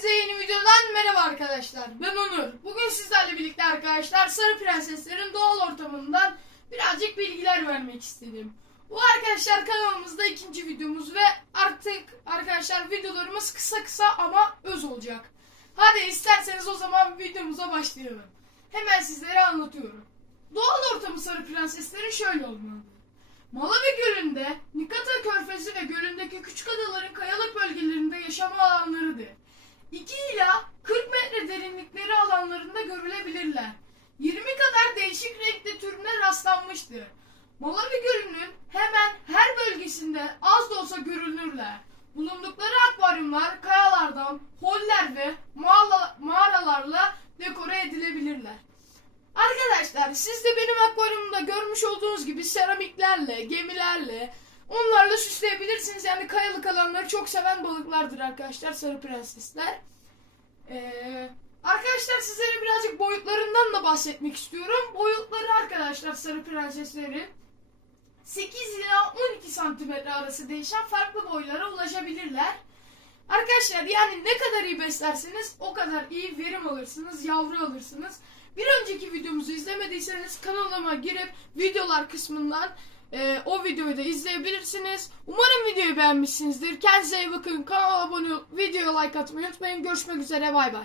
Hepinize yeni videodan merhaba arkadaşlar. Ben Onur. Bugün sizlerle birlikte arkadaşlar Sarı Prenseslerin doğal ortamından birazcık bilgiler vermek istedim. Bu arkadaşlar kanalımızda ikinci videomuz ve artık arkadaşlar videolarımız kısa ama öz olacak. Hadi isterseniz o zaman videomuza başlayalım. Hemen sizlere anlatıyorum. Doğal ortamı Sarı Prenseslerin şöyle olmalı. Malawi Gölü'nde, Nikata Körfezi ve gölündeki küçük adaların kayalık bölgelerinde yaşama alanlarıdır. 2 ila 40 metre derinlikleri alanlarında görülebilirler. 20 kadar değişik renkli türüne rastlanmıştır. Malawi Gölü'nün hemen her bölgesinde az da olsa görülürler. Bulundukları akvaryumlar kayalardan, holler ve mağaralarla dekore edilebilirler. Arkadaşlar siz de benim akvaryumda görmüş olduğunuz gibi seramiklerle, gemilerle onlarla süsleyebilirsiniz. Yani kayalık alanları çok seven balıklardır arkadaşlar sarı prensesler. Arkadaşlar sizlere birazcık boyutlarından da bahsetmek istiyorum. Boyutları arkadaşlar sarı prenseslerin 8 ila 12 santimetre arası değişen farklı boylara ulaşabilirler. Arkadaşlar yani ne kadar iyi beslerseniz o kadar iyi verim alırsınız, yavru alırsınız. Bir önceki videomuzu izlemediyseniz kanalıma girip videolar kısmından o videoyu da izleyebilirsiniz. Umarım videoyu beğenmişsinizdir. Kendinize iyi bakın. Kanala abone olup videoya like atmayı unutmayın. Görüşmek üzere. Bay bay.